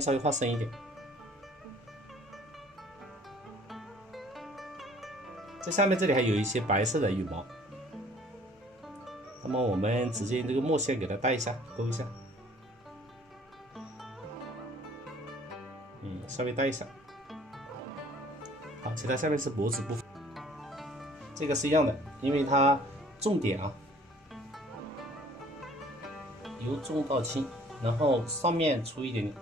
稍微画深一点。这下面这里还有一些白色的羽毛，那么我们直接用这个墨线给它带一下，勾一下，稍微带一下。好，其他下面是脖子部分，这个是一样的，因为它重点啊，由重到轻，然后上面粗一点点，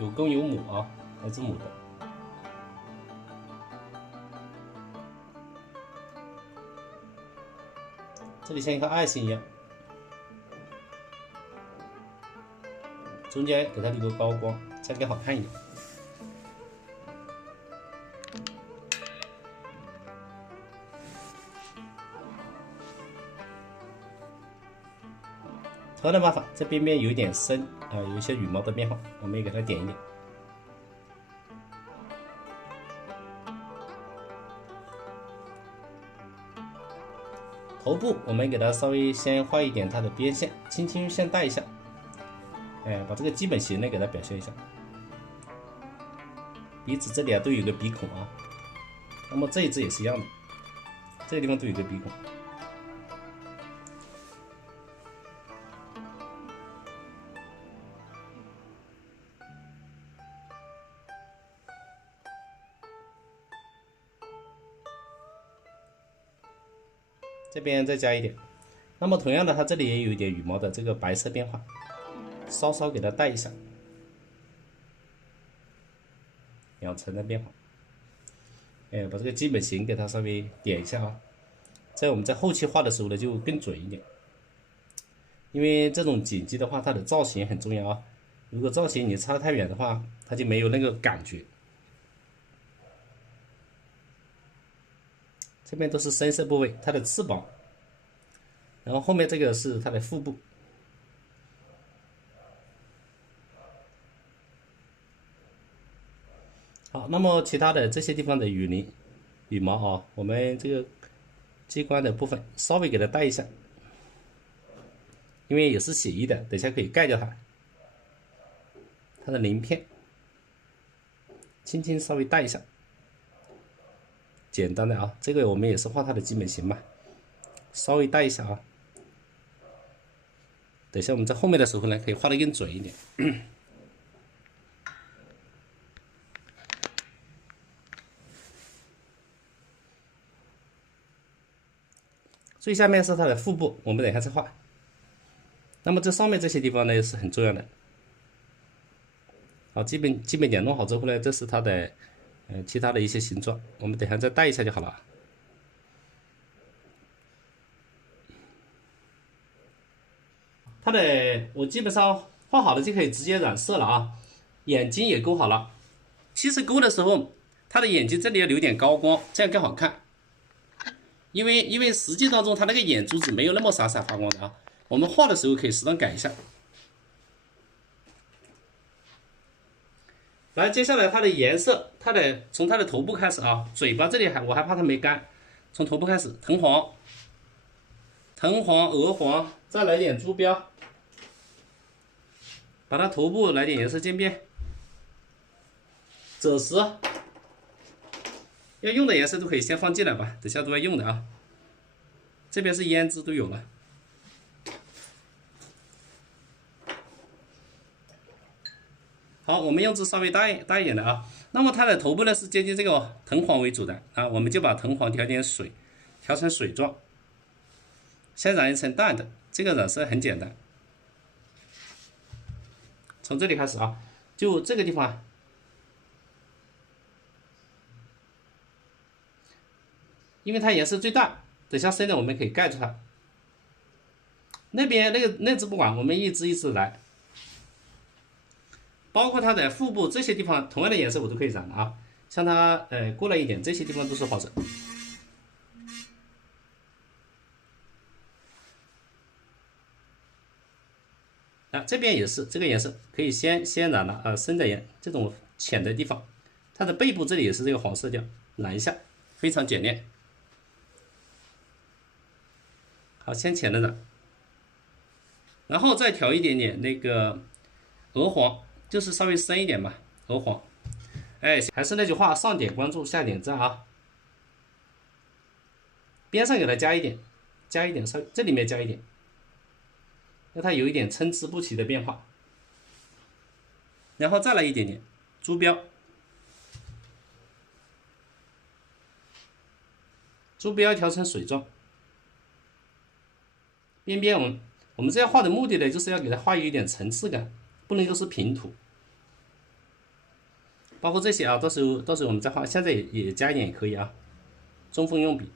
有公有母啊，来自母的。这里像一个爱心一样，中间给它留个高光，这样更好看一点。同样的办法，这边边有点深有一些羽毛的变化，我们也给它点一点。头部我们给它稍微先画一点它的边线，轻轻先带一下，把这个基本型呢给它表现一下。鼻子这里都有个鼻孔啊，那么这一只也是一样的，这个地方都有个鼻孔。这边再加一点，那么同样的，它这里也有一点羽毛的这个白色变化，稍稍给它带一下，两层的变化，把这个基本型给它稍微点一下啊，在我们在后期画的时候呢，就更准一点，因为这种锦鸡的话，它的造型很重要啊，如果造型你差太远的话，它就没有那个感觉。这边都是深色部位，它的翅膀，然后后面这个是它的腹部。好，那么其他的这些地方的羽毛啊，我们这个机关的部分稍微给它带一下，因为也是写意的，等下可以盖掉它。它的鳞片，轻轻稍微带一下。简单的啊，这个我们也是画它的基本型嘛，稍微带一下啊。等下我们在后面的时候呢，可以画得更准一点。最下面是它的腹部，我们等一下再画。那么这上面这些地方呢是很重要的。好，基本点弄好之后呢，这是它的其他的一些形状，我们等一下再带一下就好了。它的我基本上画好了就可以直接染色了啊，眼睛也勾好了。其实勾的时候，它的眼睛这里要留点高光，这样更好看。因为实际当中它那个眼珠子没有那么闪闪发光的啊，我们画的时候可以适当改一下。来，接下来它的颜色，从它的头部开始啊，嘴巴这里我还怕它没干，从头部开始，藤黄、鹅黄，再来点朱标，把它头部来点颜色渐变，赭石，要用的颜色都可以先放进来吧，等下都要用的啊。这边是胭脂都有了。好，我们用至稍微大一点的啊。那么它的头部呢是接近这个藤黄为主的啊，我们就把藤黄调点水，调成水状，先染一层淡的，这个染色很简单。从这里开始啊，就这个地方，因为它颜色最淡，等下深的我们可以盖住它。那边那只不管，我们一只一只来。包括它的腹部这些地方，同样的颜色我都可以染的啊。像它过来一点，这些地方都是花色。啊，这边也是这个颜色，可以先染了深的这种浅的地方，它的背部这里也是这个黄色调，染一下，非常简练。好，先浅的染。然后再调一点点那个鹅黄，就是稍微深一点嘛，鹅黄。哎，还是那句话，上点关注，下点赞啊。边上给它加一点，稍微这里面加一点，让它有一点参差不齐的变化。然后再来一点点珠标，珠标调成水状。边边我们这样画的目的呢，就是要给它画有一点层次感，不能够是平涂。包括这些啊，到时候我们再画，现在也加一点也可以啊。中锋用笔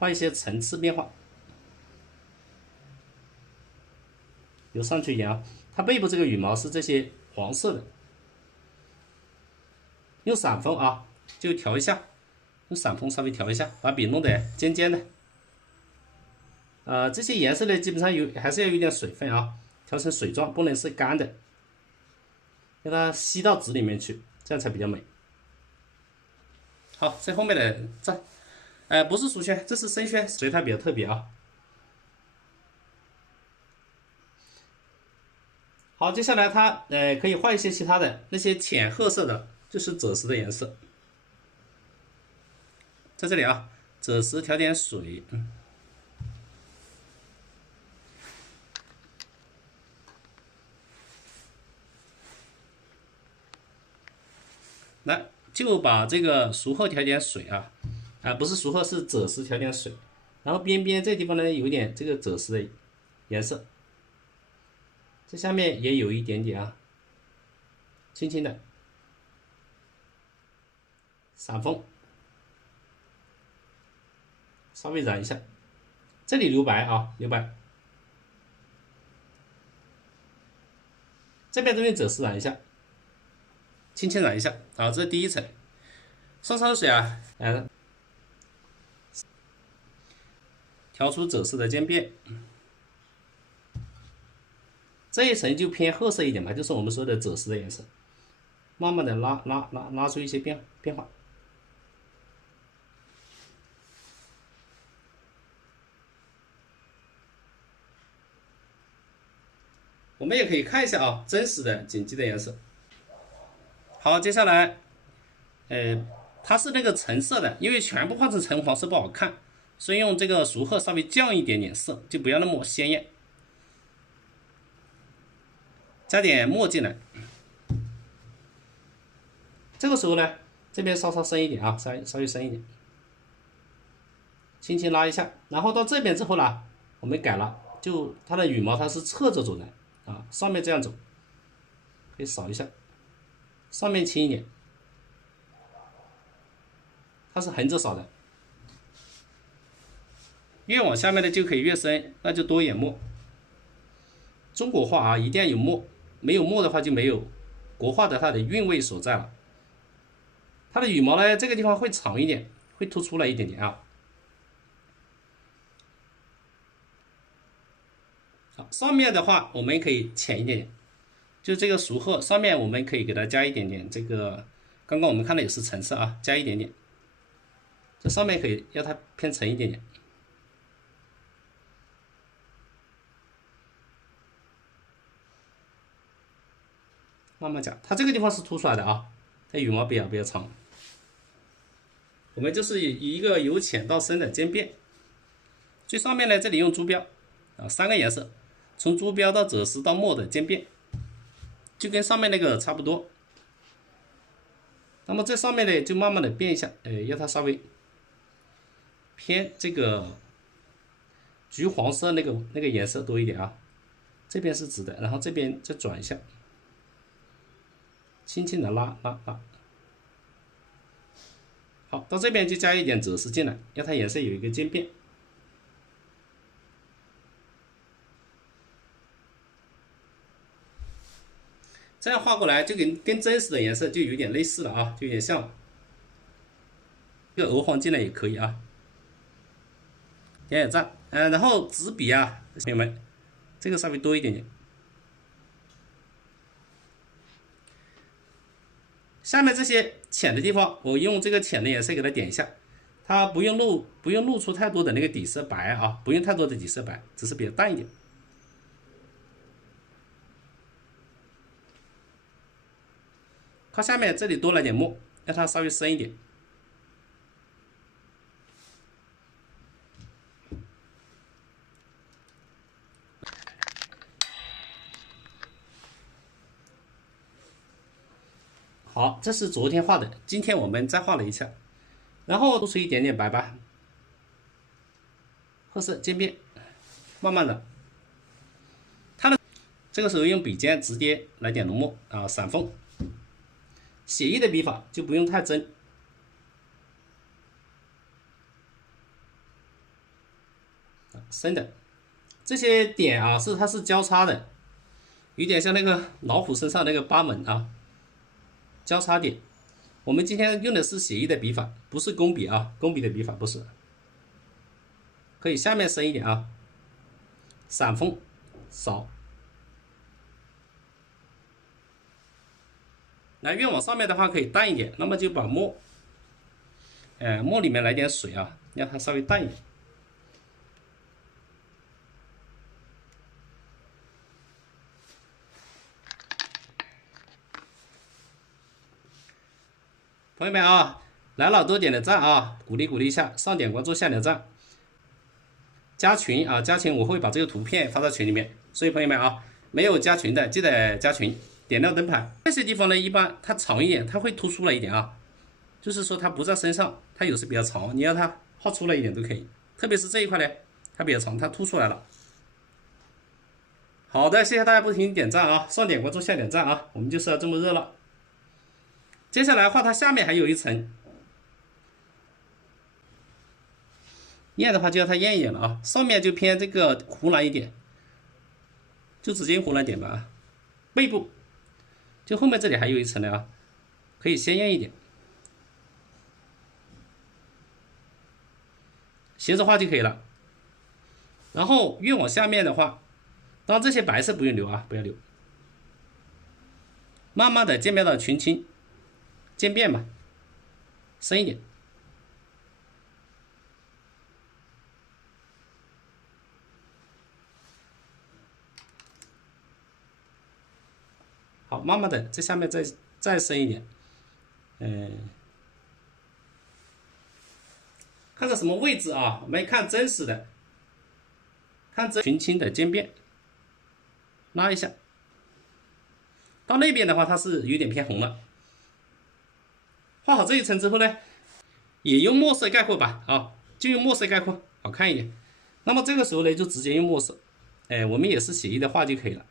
画一些层次变化，由上去沿啊。它背部这个羽毛是这些黄色的，用散锋啊，就调一下，用散锋稍微调一下，把笔弄得尖尖的。这些颜色呢，基本上还是要有点水分啊，调成水状，不能是干的，让它吸到纸里面去，这样才比较美。好，这后面的这，不是书圈，这是生宣，所以它比较特别啊。好，接下来它可以画一些其他的那些浅褐色的，就是赭石的颜色，在这里啊，赭石调点水，来就把这个熟褐调点水啊，不是熟褐，是赭石调点水，然后边边这地方呢有点这个赭石的颜色。这下面也有一点点啊，轻轻的散锋，稍微染一下，这里留白啊，留白。这边都用赭石染一下，轻轻染一下啊，这是第一层。上烧水啊，调出赭石的渐变。这一层就偏褐色一点嘛，就是我们说的赭石的颜色，慢慢的拉出一些变化。我们也可以看一下啊，真实的锦鸡的颜色。好，接下来，它是那个橙色的，因为全部换成橙黄色不好看，所以用这个熟褐稍微降一点点色，就不要那么鲜艳。加点墨进来，这个时候呢，这边稍深一点啊，稍微深一点，轻轻拉一下，然后到这边之后呢，我们改了，就它的羽毛它是侧着走的啊，上面这样走，可以扫一下，上面轻一点，它是横着扫的，越往下面的就可以越深，那就多一点墨。中国画啊，一定要有墨，没有墨的话就没有国画的它的韵味所在了。它的羽毛呢，这个地方会长一点，会突出来一点点啊。好，上面的话我们可以浅一点点，就这个熟褐上面我们可以给它加一点点这个，刚刚我们看的也是橙色啊，加一点点，这上面可以要它偏沉一点点。慢慢加，它这个地方是凸出来的啊，它羽毛比较长。我们就是以一个由浅到深的渐变。最上面呢，这里用珠标啊，3个颜色，从珠标到赭石到墨的渐变，就跟上面那个差不多。那么这上面呢，就慢慢的变一下，要它稍微偏这个橘黄色那个颜色多一点啊。这边是直的，然后这边再转一下。轻轻的拉。好，到这边就加一点赭石进来，让它颜色有一个渐变。这样画过来就跟真实的颜色就有点类似了啊，就有点像了。这个鹅黄进来也可以啊，点赞。然后纸笔啊，朋友们，这个稍微多一点点。下面这些浅的地方，我用这个浅的颜色给它点一下，它不用露出太多的那个底色白啊，不用太多的底色白，只是比较淡一点。靠下面这里多了点墨，让它稍微深一点。好，这是昨天画的，今天我们再画了一下，然后露出一点点白吧，褐色渐变，慢慢的，这个时候用笔尖直接来点浓墨啊，散缝。写意的笔法就不用太真，深的这些点啊它是交叉的，有点像那个老虎身上那个疤纹啊，交叉点。我们今天用的是写意的笔法，不是工笔啊，工笔的笔法不是。可以下面深一点啊，散缝扫。来越往上面的话可以淡一点，那么就把墨，墨里面来点水啊，让它稍微淡一点。朋友们啊，来了多点的赞啊，鼓励鼓励一下，上点关注下点赞，加群啊，加群我会把这个图片发到群里面，所以朋友们啊，没有加群的记得加群，点亮灯牌。这些地方呢，一般它长一点，它会突出来一点啊，就是说它不在身上，它有时比较长，你要它画出来一点都可以，特别是这一块呢，它比较长，它凸出来了。好的，谢谢大家不停点赞啊，上点关注下点赞啊，我们就是要这么热闹。接下来画它下面还有一层。验的话就要它验一眼了啊，上面就偏这个湖蓝一点，就直接用湖蓝点吧啊。背部就后面这里还有一层的啊，可以鲜艳一点，斜着画就可以了。然后越往下面的话，当然这些白色不用留啊，不要留，慢慢的渐变到群青，渐变嘛，深一点。好，慢慢的在下面再深一点，看在什么位置啊？我们看真实的，看这群青的渐变，拉一下。到那边的话，它是有点偏红了。画好这一层之后呢，也用墨色概括吧，啊，就用墨色概括，好看一点。那么这个时候呢，就直接用墨色，我们也是写意的画就可以了。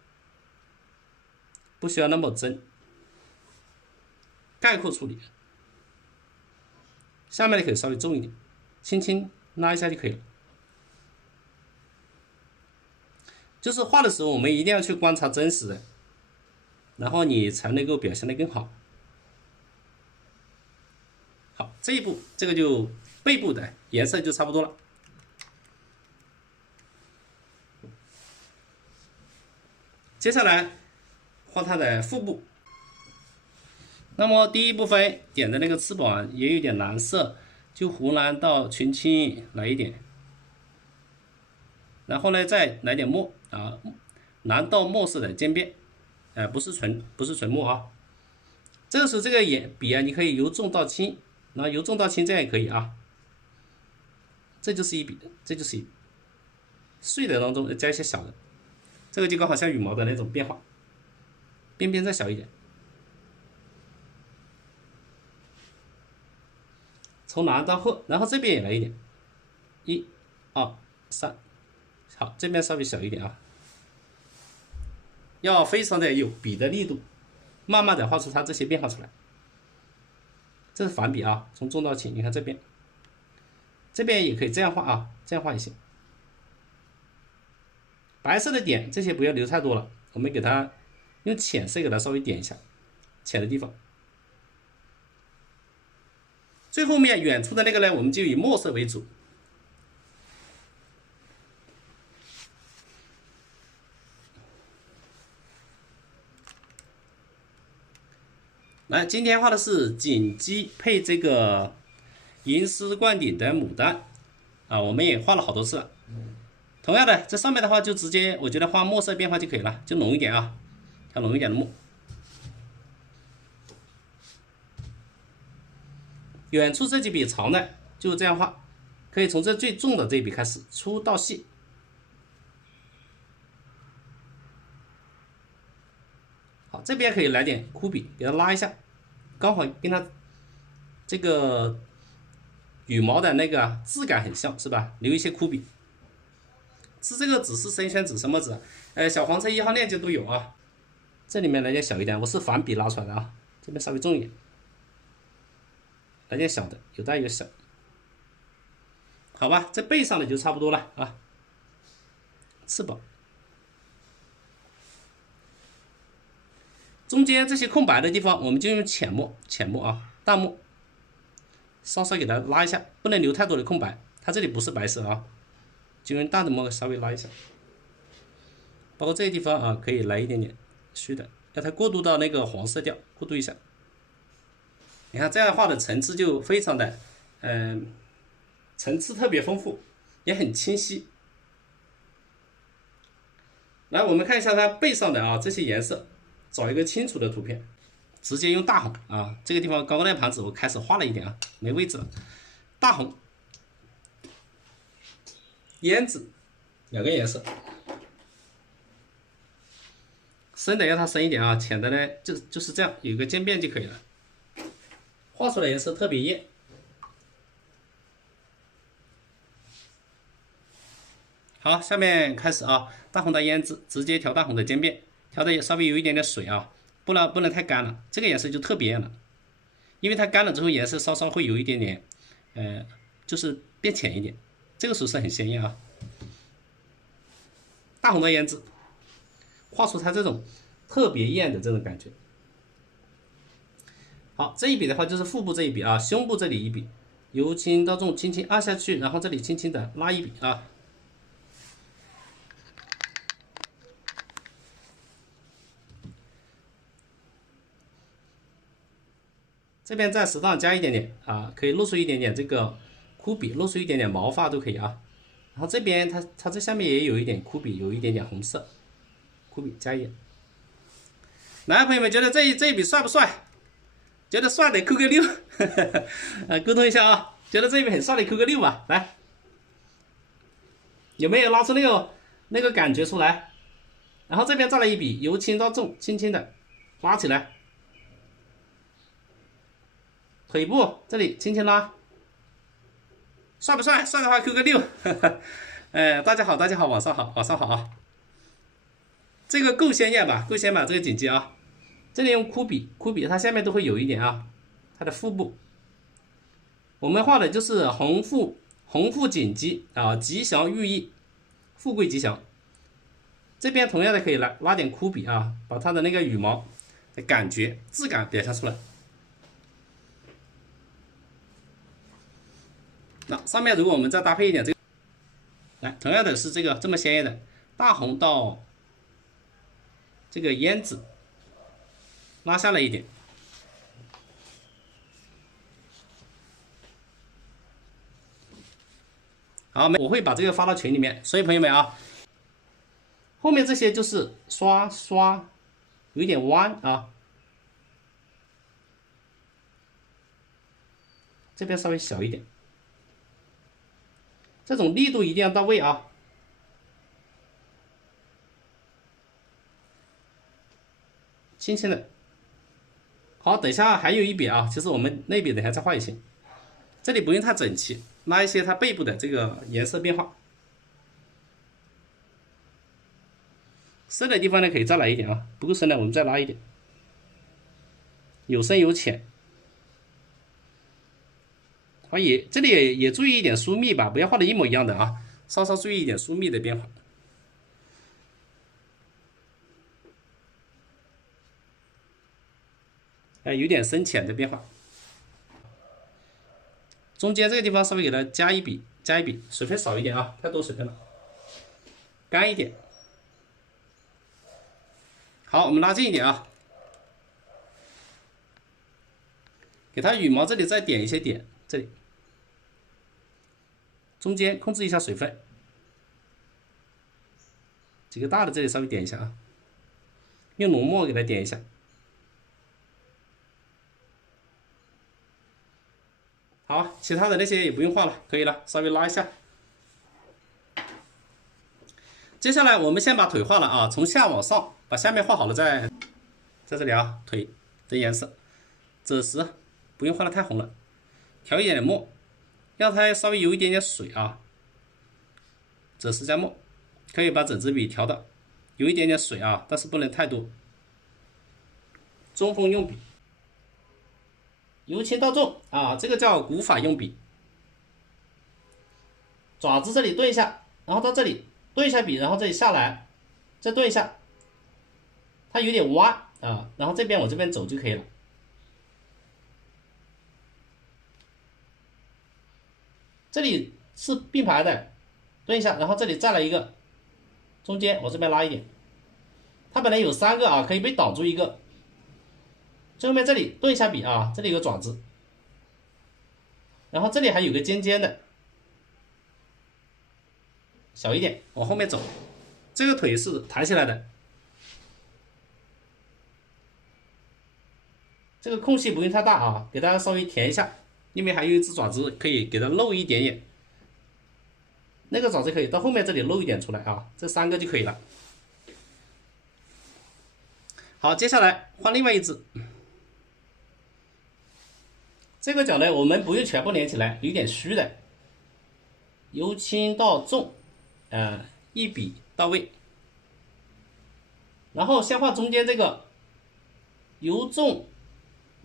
不需要那么真，概括处理。下面的可以稍微重一点，轻轻拉一下就可以了。就是画的时候，我们一定要去观察真实的，然后你才能够表现得更好。好，这一步这个就背部的颜色就差不多了。接下来画它的腹部。那么第一部分点的那个翅膀也有点蓝色，就湖蓝到群青来一点，然后呢再来点墨啊，蓝到墨色的渐变，不是纯墨啊。这个时候这个笔啊，你可以由重到轻，然后由重到轻这样也可以啊。这就是一笔，这就是一笔，碎的当中加一些小的，这个就刚好像羽毛的那种变化，边边再小一点。从蓝到褐，然后这边也来一点，1、2、3，好，这边稍微小一点啊，要非常的有笔的力度，慢慢的画出它这些变化出来。这是反笔啊，从重到轻，你看这边，这边也可以这样画啊，这样画也行。白色的点这些不要留太多了，我们给它用浅色给它稍微点一下，浅的地方。最后面远处的那个呢，我们就以墨色为主。来，今天画的是锦鸡配这个银丝冠顶的牡丹啊，我们也画了好多次了。同样的，这上面的话就直接我觉得画墨色变化就可以了，就浓一点啊，调浓一点的墨。远处这几笔长的就这样画，可以从这最重的这一笔开始，粗到细。好，这边可以来点枯笔，给它拉一下，刚好跟它这个羽毛的那个质感很像，是吧？留一些枯笔。是这个纸是生宣纸什么纸？小黄车1号链接都有啊。这里面来点小一点，我是反笔拉出来的啊，这边稍微重一点。来点小的，有大有小。好吧，这背上的就差不多了啊。翅膀。中间这些空白的地方，我们就用浅墨啊，淡墨，稍稍给它拉一下，不能留太多的空白。它这里不是白色啊，就用淡的墨稍微拉一下。包括这些地方啊，可以来一点点虚的，让它过渡到那个黄色调，过渡一下。你看这样画的层次就非常的，层次特别丰富，也很清晰。来，我们看一下它背上的啊这些颜色，找一个清楚的图片，直接用大红啊，这个地方高高那盘子我开始画了一点啊，没位置了，大红、胭脂2个颜色，深的要它深一点啊，浅的呢就是这样，有个渐变就可以了。画出来颜色特别艳。好，下面开始啊，大红的胭脂，直接调大红的渐变，调的也稍微有一点点水啊，不能太干了，这个颜色就特别艳了，因为它干了之后颜色稍稍会有一点点，就是变浅一点，这个时候是很鲜艳啊。大红的胭脂，画出它这种特别艳的这种感觉。好，这一笔的话就是腹部这一笔啊，胸部这里一笔，由轻到重，轻轻按下去，然后这里轻轻的拉一笔啊。这边在适当加一点点啊，可以露出一点点这个枯笔，露出一点点毛发都可以啊。然后这边它这下面也有一点枯笔，有一点点红色，枯笔加一点。来，朋友们觉得这一笔帅不帅？觉得帅的扣个6，沟通一下啊。觉得这一笔很帅的扣个6吧。来，有没有拉出那个感觉出来？然后这边再来一笔，由轻到重，轻轻的拉起来。腿部这里轻轻拉，帅不帅？帅的话扣个6。大家好，大家好，晚上好，晚上好啊。这个够鲜艳吧？够鲜吧？这个锦鸡啊。这里用枯笔，它下面都会有一点啊，它的腹部，我们画的就是红腹锦鸡啊，吉祥寓意，富贵吉祥。这边同样的可以拉点枯笔啊，把它的那个羽毛的感觉质感表现出来。那上面如果我们再搭配一点这个，来，同样的是这个这么鲜艳的大红到这个胭脂。拉下来一点，好，我会把这个发到群里面，所以朋友们啊，后面这些就是刷，有一点弯啊，这边稍微小一点，这种力度一定要到位啊，轻轻的。好，等一下还有一笔啊，其实我们那笔等一下再画一些，这里不用太整齐，拉一些它背部的这个颜色变化。深的地方呢可以再来一点啊，不够深的我们再拉一点，有深有浅。好，这里也注意一点疏密吧，不要画的一模一样的啊，稍稍注意一点疏密的变化。有点深浅的变化。中间这个地方稍微给它加一笔，水分少一点啊，太多水分了，干一点。好，我们拉近一点啊，给它羽毛这里再点一些点，这里中间控制一下水分，几个大的这里稍微点一下啊，用浓墨给它点一下。好，其他的那些也不用画了，可以了，稍微拉一下。接下来我们先把腿画了啊，从下往上把下面画好了再，在这里啊，腿的颜色，赭石不用画的太红了，调一点点墨，让它稍微有一点点水啊。赭石加墨，可以把整支笔调的有一点点水啊，但是不能太多。中锋用笔，由轻到重啊，这个叫古法用笔。爪子这里顿一下，然后到这里顿一下笔，然后这里下来，再顿一下，它有点弯啊，然后这边往这边走就可以了。这里是并排的，顿一下，然后这里再来一个，中间往这边拉一点。它本来有3个啊，可以被挡住一个。最后面这里顿一下笔啊，这里有个爪子，然后这里还有个尖尖的，小一点，往后面走。这个腿是抬起来的，这个空隙不用太大啊，给它稍微填一下，因为还有一只爪子可以给它露一点点。那个爪子可以到后面这里露一点出来啊，这3个就可以了。好，接下来换另外一只。这个角呢，我们不用全部连起来，有点虚的，由轻到重，一笔到位。然后先画中间这个，由重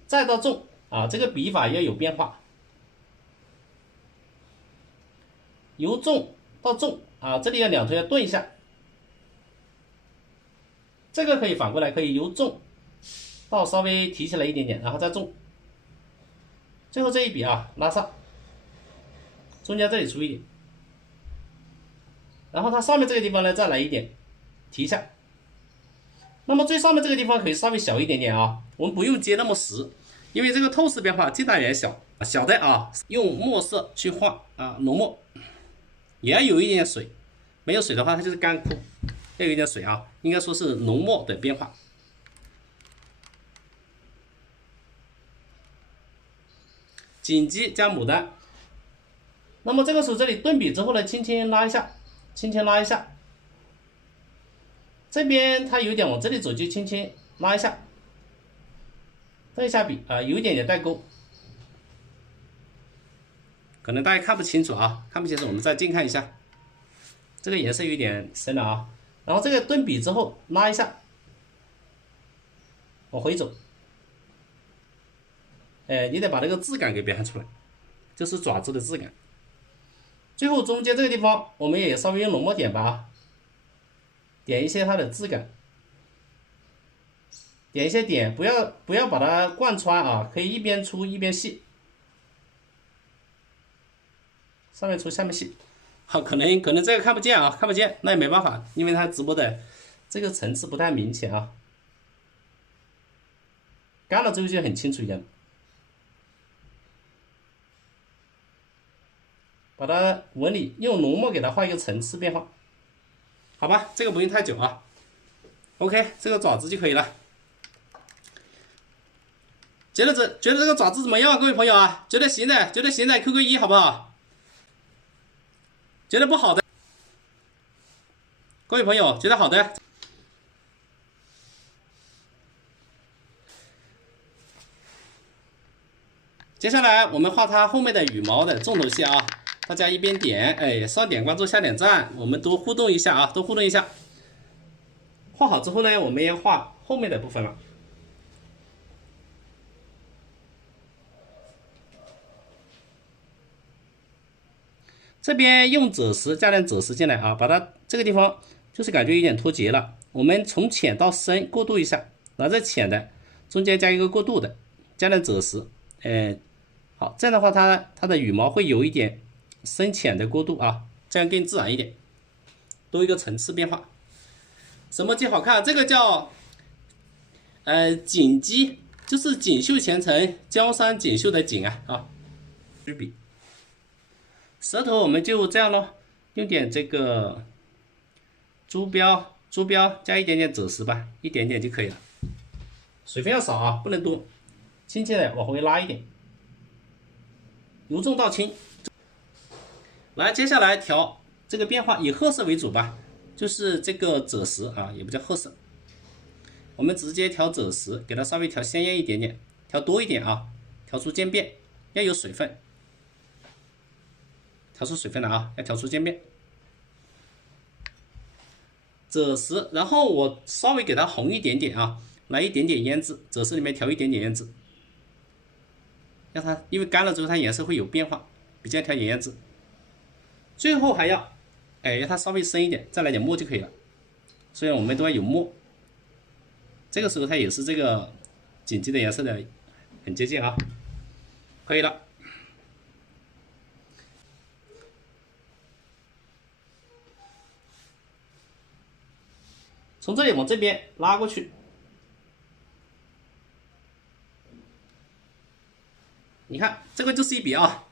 再到重啊，这个笔法要有变化，由重到重啊，这里要两头要顿一下。这个可以反过来，可以由重到稍微提起来一点点，然后再重。最后这一笔啊，拉上，中间这里出一点，然后它上面这个地方呢，再来一点，提一下。那么最上面这个地方可以稍微小一点点啊，我们不用接那么实，因为这个透视变化近大远小，小的啊，用墨色去画啊，浓墨，也要有一点水，没有水的话它就是干枯，要有一点水啊，应该说是浓墨的变化。锦鸡加牡丹，那么这个时候这里顿笔之后呢，轻轻拉一下，轻轻拉一下。这边它有点往这里走，就轻轻拉一下，顿一下笔啊，有一点点带钩，可能大家看不清楚啊，看不清楚，我们再近看一下，这个颜色有点深了啊。然后这个顿笔之后拉一下，往回走。你得把这个质感给表现出来，这是爪子的质感。最后中间这个地方，我们也稍微用浓墨点吧，点一些它的质感，点一些点，不要把它贯穿啊，可以一边粗一边细，上面粗下面细。好，可能这个看不见啊，看不见，那也没办法，因为它直播的这个层次不太明显啊，干了之后就很清楚一点。把它纹理用浓墨给它画一个层次变化，好吧，这个不用太久啊。OK， 这个爪子就可以了。觉得这个爪子怎么样，各位朋友啊？觉得行的QQ1好不好？觉得不好的，各位朋友觉得好的。接下来我们画它后面的羽毛的重头戏啊。大家一边点，上点关注，下点赞，我们多互动一下啊，多互动一下。画好之后呢，我们要画后面的部分了。这边用赭石加点赭石进来啊，把它这个地方就是感觉有点脱节了，我们从浅到深过渡一下，然后这浅的中间加一个过渡的，加点赭石，好，这样的话它的羽毛会有一点深浅的过渡啊，这样更自然一点，多一个层次变化。什么鸡好看？这个叫锦鸡，就是锦绣前程，江山锦绣的锦啊。虚笔，舌头我们就这样咯，用点这个猪标加一点点赭石吧，一点点就可以了。水分要少啊，不能多，轻轻的往回拉一点，由重到轻。来，接下来调这个变化以褐色为主吧，就是这个赭石啊，也不叫褐色，我们直接调赭石，给它稍微调鲜艳一点点，调多一点啊，调出渐变，要有水分，调出水分了啊，要调出渐变。赭石，然后我稍微给它红一点点啊，来一点点胭脂，赭石里面调一点点胭脂，让它因为干了之后它颜色会有变化，比较调点胭脂。最后还要，让它稍微深一点，再来点墨就可以了。虽然我们都要有墨，这个时候它也是这个锦鸡的颜色的很接近啊，可以了。从这里往这边拉过去，你看这个就是一笔啊，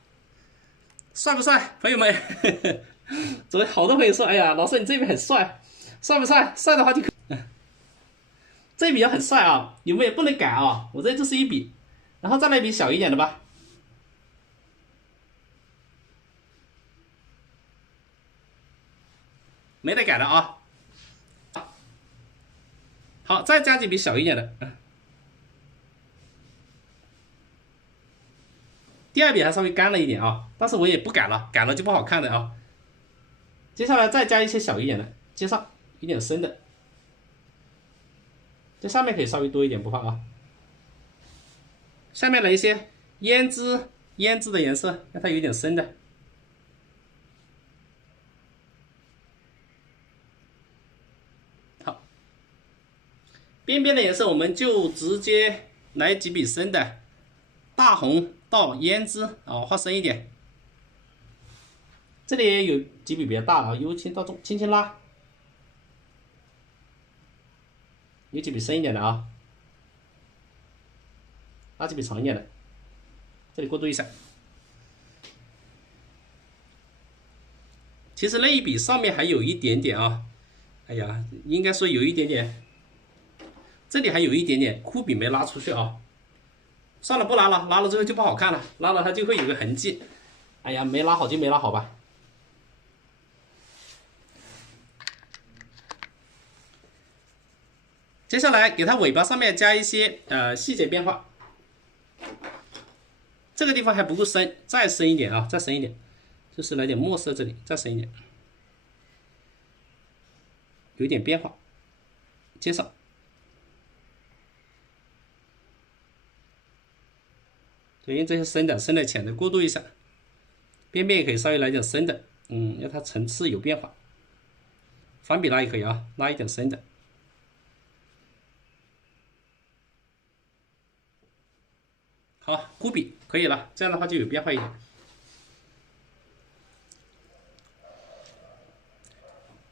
帅不帅，朋友们？昨天好多朋友说，哎呀，老师你这笔很帅，帅不帅？帅的话就可以。这笔也很帅啊，你们也不能改啊，我这就是一笔，然后再来一笔小一点的吧。没得改的啊。好，再加几笔小一点的。第二笔还稍微干了一点啊，但是我也不改了，改了就不好看的啊。接下来再加一些小一点的，接上一点深的，这上面可以稍微多一点不怕啊。下面来一些胭脂的颜色，让它有点深的。好，边边的颜色我们就直接来几笔深的，大红到胭脂啊，画深一点。这里也有几笔比较大啊，由轻到重，轻轻拉。有几笔深一点的啊，拉几笔长一点的，这里过渡一下。其实那一笔上面还有一点点啊，哎呀，应该说有一点点，这里还有一点点枯笔没拉出去啊。算了，不拉了，拉了之后就不好看了，拉了它就会有个痕迹。哎呀，没拉好就没拉好吧。接下来给它尾巴上面加一些细节变化，这个地方还不够深，再深一点啊，再深一点，就是来点墨色，这里再深一点，有一点变化，接上。对，用这些深的、浅的过渡一下，边边也可以稍微来点深的，让它层次有变化。反笔拉也可以啊，拉一点深的。好，枯笔可以了，这样的话就有变化一点。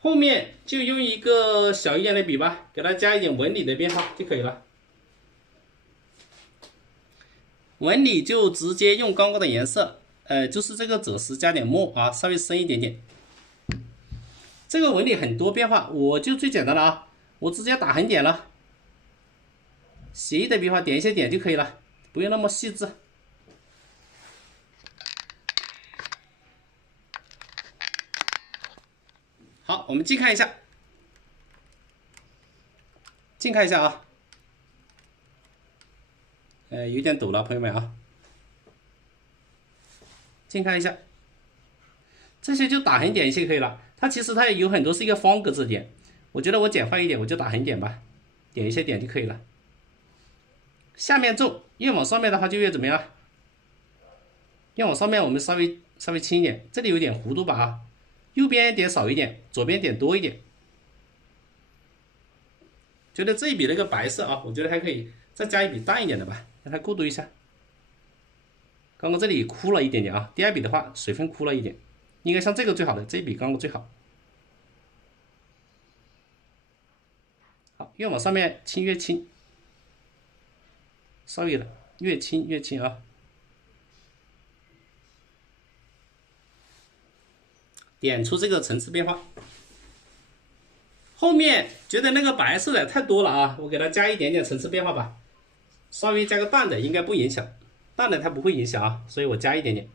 后面就用一个小一点的笔吧，给它加一点纹理的变化就可以了。纹理就直接用刚刚的颜色，就是这个赭石加点墨啊，稍微深一点点。这个纹理很多变化，我就最简单了啊，我直接打横点了，写意的笔画点一些点就可以了，不用那么细致。好，我们近看一下，啊，有点陡了，朋友们啊，近看一下，这些就打横点一些可以了。它其实它有很多是一个方格子点，我觉得我简化一点，我就打横点吧，点一些点就可以了。下面重，越往上面的话就越怎么样？越往上面我们稍微轻一点，这里有点弧度吧啊，右边点少一点，左边点多一点。觉得这一笔那个白色啊，我觉得还可以再加一笔淡一点的吧，让它过渡一下。刚刚这里枯了一点点啊，第二笔的话水分枯了一点，应该像这个最好的，这一笔刚刚最好。好，越往上面轻越轻，稍微的越轻越轻啊。点出这个层次变化。后面觉得那个白色的太多了啊，我给它加一点点层次变化吧，稍微加个淡的应该不影响，淡的它不会影响啊，所以我加一点点。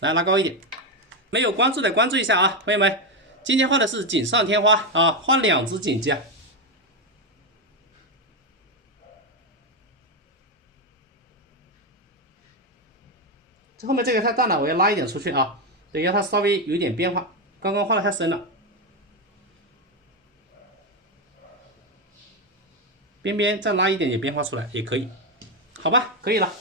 来拉高一点，没有关注的关注一下啊，朋友们，今天画的是锦上添花啊，画2只锦鸡啊。这后面这个太淡了，我要拉一点出去啊，得让它稍微有点变化，刚刚画的太深了。边边再拉一点点变化出来也可以，好吧，可以了。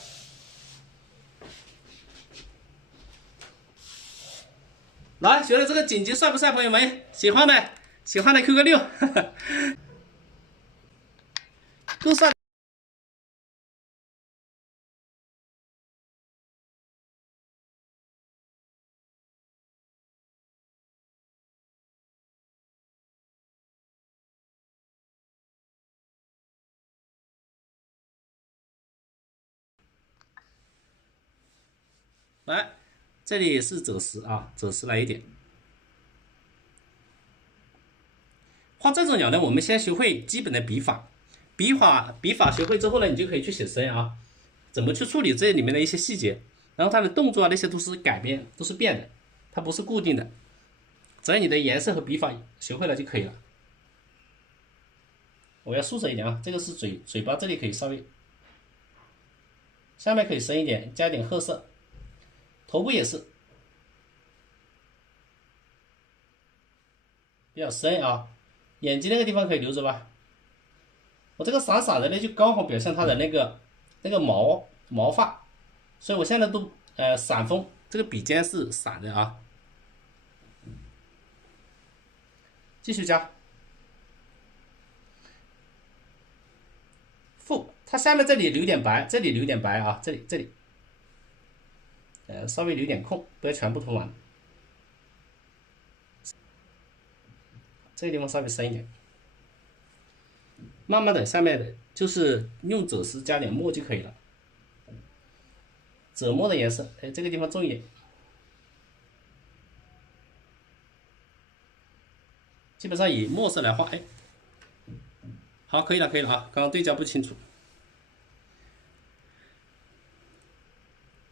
来，觉得这个锦鸡帅不帅？朋友们，喜欢的Q 个6，够帅。来，这里是走时啊，走时来一点。画这种鸟呢，我们先学会基本的笔法，笔法学会之后呢，你就可以去写生啊，怎么去处理这里面的一些细节，然后它的动作啊那些都是改变，都是变的，它不是固定的。只要你的颜色和笔法学会了就可以了。我要竖着一点啊，这个是嘴巴这里可以稍微，下面可以深一点，加一点褐色，头部也是比较深啊，眼睛那个地方可以留着吧。我这个闪闪的呢，就刚好表现它的那个毛发，所以我现在都闪锋，这个笔尖是闪的啊。继续加腹，它下面这里留点白，这里留点白啊，这里，稍微留点空，不要全部涂完。这个地方稍微深一点，慢慢的下面的就是用赭石加点墨就可以了。赭墨的颜色，这个地方重一点。基本上以墨色来画，好，可以了啊，刚刚对焦不清楚。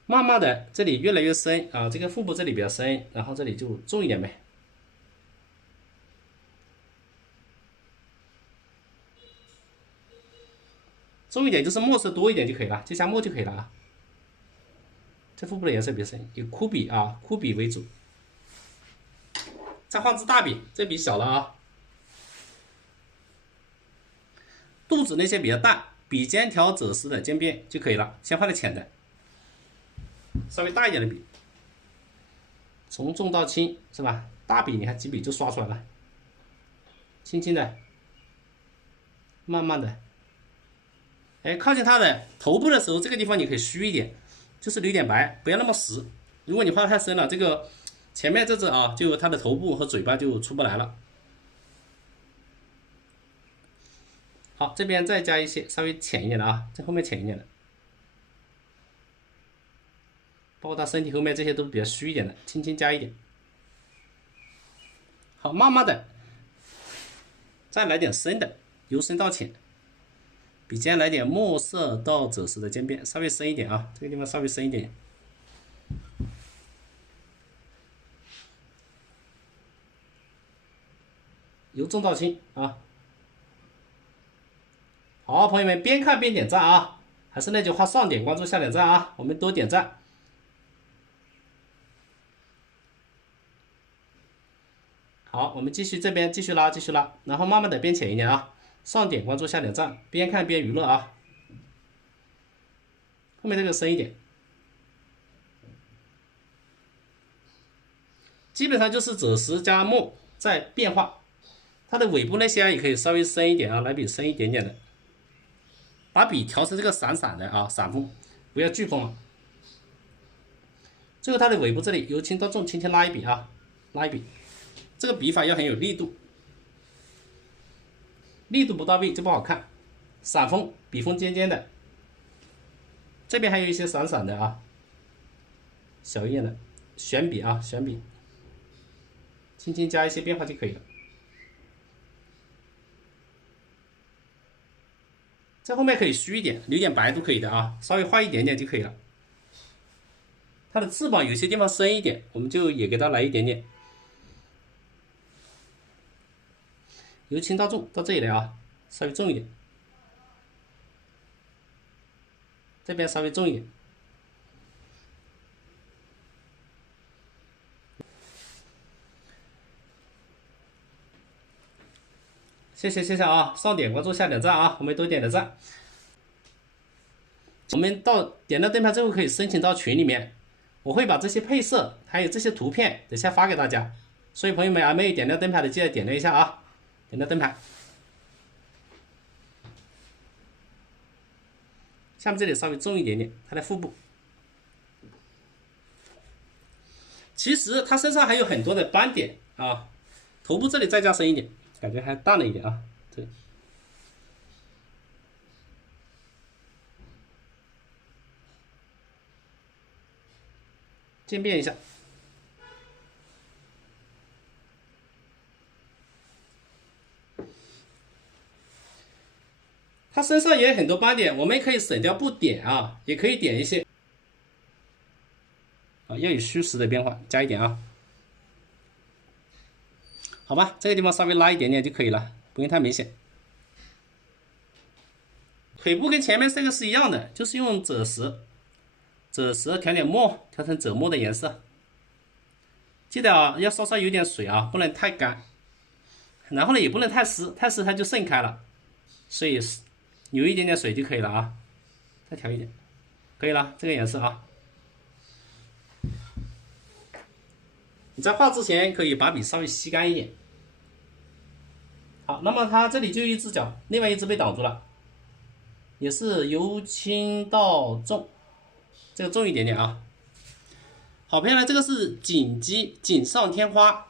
慢慢的，这里越来越深啊，这个腹部这里比较深，然后这里就重一点呗。重一点就是墨色多一点就可以了，就加墨就可以了啊。这腹部的颜色比较深，以枯笔啊，枯笔为主。再画支大笔，这笔小了啊。肚子那些比较淡，笔尖调赭石的尖边就可以了。先画的浅的，稍微大一点的笔，从重到轻是吧？大笔你看几笔就刷出来了，轻轻的，慢慢的。靠近它的头部的时候，这个地方你可以虚一点，就是留点白，不要那么实。如果你画太深了，这个前面这只啊，就它的头部和嘴巴就出不来了。好，这边再加一些稍微浅一点的啊，这后面浅一点的，包括它身体后面这些都比较虚一点的，轻轻加一点。好，慢慢的再来点深的，由深到浅，笔尖来点墨色到赭石的尖边，稍微深一点啊，这个地方稍微深一点。由重到轻啊。好，朋友们边看边点赞啊！还是那句话，上点关注，下点赞啊！我们多点赞。好，我们继续这边继续拉，然后慢慢的边浅一点啊！上点关注，下点赞，边看边娱乐啊！后面这个深一点，基本上就是赭石加墨在变化。它的尾部那些也可以稍微深一点啊，来笔深一点点的。把笔调成这个闪闪的啊，闪锋，不要飓风了。最后它的尾部这里由轻到重，轻轻拉一笔啊，拉一笔。这个笔法要很有力度，力度不到位就不好看。闪锋，笔锋尖尖的，这边还有一些闪闪的啊。小一点的选笔啊，选笔，轻轻加一些变化就可以了。在后面可以虚一点，留点白都可以的啊，稍微画一点点就可以了。它的翅膀有些地方深一点，我们就也给它来一点点，由轻到重，到这里来啊，稍微重一点，这边稍微重一点。谢谢啊，上点关注下点赞啊，我们多点的赞。我们点到灯牌之后可以申请到群里面，我会把这些配色还有这些图片等下发给大家。所以朋友们还没有点亮灯牌的，记得点亮一下啊，点亮灯牌。下面这里稍微重一点点，它的腹部。其实它身上还有很多的斑点啊，头部这里再加深一点，感觉还淡了一点啊，这里。渐变一下。它身上也有很多斑点，我们可以省掉不点啊，也可以点一些啊，要有虚实的变化，加一点啊。好吧，这个地方稍微拉一点点就可以了，不用太明显。腿部跟前面这个是一样的，就是用赭石调点墨，调成赭墨的颜色。记得啊，要稍稍有点水啊，不能太干。然后呢，也不能太湿，太湿它就渗开了，所以有一点点水就可以了啊。再调一点，可以了，这个颜色啊。你在画之前可以把笔稍微吸干一点。好，那么它这里就一只脚，另外一只被挡住了，也是由轻到重，这个重一点点啊。好，朋友们，这个是锦鸡锦上添花，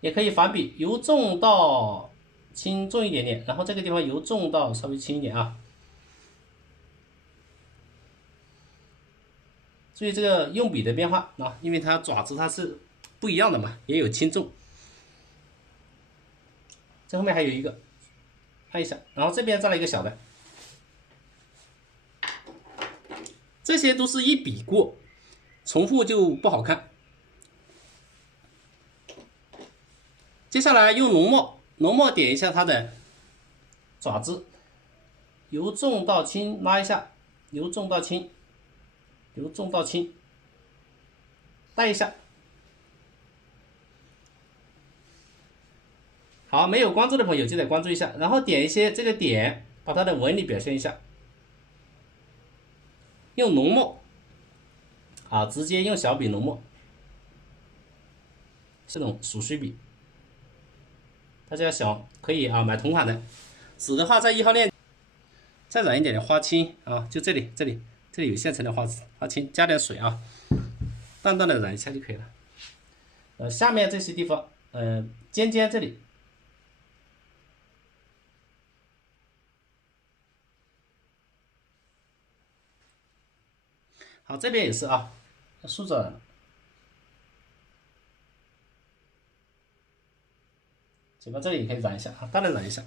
也可以反笔，由重到轻，重一点点，然后这个地方由重到稍微轻一点啊。注意这个用笔的变化啊，因为它爪子它是不一样的嘛，也有轻重。这后面还有一个，看一下，然后这边再来一个小的，这些都是一笔过，重复就不好看。接下来用浓墨点一下它的爪子，由重到轻拉一下，由重到轻，由重到轻，带一下。好，没有关注的朋友记得关注一下，然后点一些这个点，把它的纹理表现一下。用浓墨啊，直接用小笔浓墨，这种鼠须笔，大家小可以啊买同款的。纸的话在1号链再染一点的花青啊，就这里有现成的花青，加点水啊，淡淡的染一下就可以了。下面这些地方，尖尖这里。好，这边也是啊，竖着染，嘴巴这里也可以染一下啊，淡淡染一下。